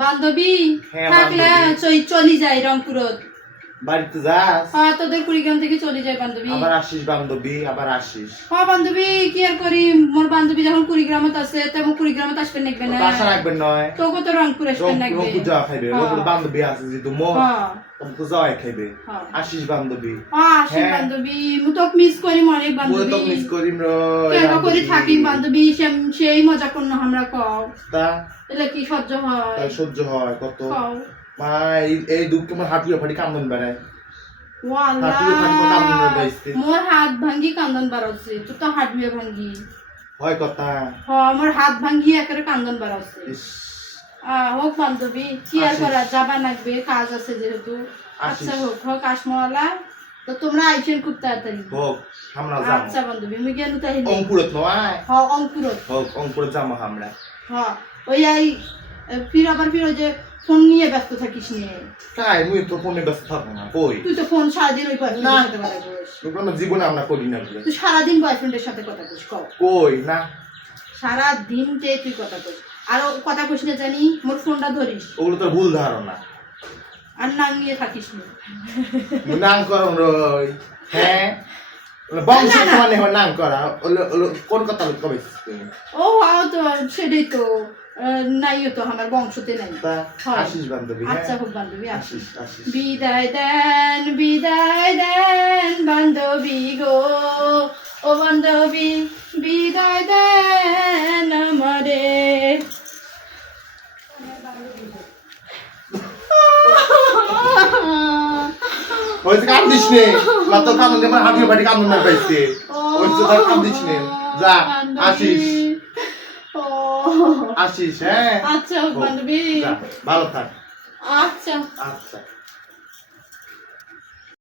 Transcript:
বান্ধবী হ্যাঁ, থাকলে চলি যাই রংপুরত বাড়িতে যাস? হ্যাঁ তোদের কুড়িগ্রাম থেকে চলে যায় বান্ধবী। আবার আসিস বান্ধবী, আবার আসিস। হ্যাঁ বান্ধবী কি আর করি, মোর বান্ধবী যখন কুড়িগ্রামত আছে তেমন কুড়িগ্রামত আসবেন নাকবে না, আশা রাখবেন নয় তোকে তো রংপুর আসবেন নাকবে। রংপুর যাওয়া খাইবে, রংপুর বান্ধবী আছে যেহেতু মোর, তখন তো যাওয়াই খাইবে। আসিস বান্ধবী। আসি বান্ধবী, মু তো মিস করি অনেক মুই বান্ধবী, তো মিস করিম রে কেন করে থাকি বান্ধবী, সেই মজা করন আমরা কও তা এটা কি সহ্য হয়? তাই সহ্য হয় কত কও মা, এই দুঃখ তোমার হাঁটিও ফাটি কান্দন বেড়ায়। ওয়াল্লাহ হাঁটিও ফাটি কান্দন বেড়াইছে মোর হাত ভাঙ্গি কান্দন বাড়াচ্ছে, তো তো হাত বিয়ে ভাঙ্গি হয় কথা। আমার হাত ভাঙ্গি একেবারে কান্দন বাড়াচ্ছে। ইস, হোক বান্ধবী, কি আর আসিস। করা, যাবা লাগবে, কাজ আছে যেহেতু। আসিস। আচ্ছা হোক হোক আসমওয়ালা, তো তোমরা আইছেন খুব তাড়াতাড়ি। হোক আমরা যাবো আচ্ছা বান্ধবী, আমি গেল তাহলে। অঙ্কুরত নয়, হ অঙ্কুরত। হোক অঙ্কুরত যাবো আমরা। হ্যাঁ ওই ফির ওই যে ফোন নিয়ে ব্যস্ত থাকিস নিয়ে। তাই মুই তো ফোনে ব্যস্ত থাকবো না, কই তুই তো ফোন সারাদিন ওই বয়ফ্রেন্ডের সাথে কথা বলিস। আমরা জীবনে আমরা করি না বলে। তুই সারাদিন বয়ফ্রেন্ডের সাথে কথা বলিস, কও কই না, সারাদিন তুই কথা বলিস, আর কথা কইস না জানি, মোর ফোনটা ধরিস ওগুলো তো ভুল ধারণা। আর নাং নিয়ে থাকিস না। নাম করো রই, হ্যাঁ বংশ মানে হয় নাম করা, কোন কথা কবে তুমি? ও তো সেটাই তো, নাই তো আমার বংশতে নাই। আসিস বান্ধবী। আচ্ছা হোক বান্ধবী, আসিস। আসিস। বিদায় দেন বান্ধবী গো, ও বান্ধবী বিদায় দেন আমারে। ওই যে কান্দিস নে, মাত্র কান্দন দেবার হাঁটিও ফাটি কান্দন না পাইছে, ওই যে তার কান্দিস নে, যা আসিস। আসিস, হ্যাঁ আচ্ছা হোক বান্ধবী, ভালো থাক। আচ্ছা আচ্ছা।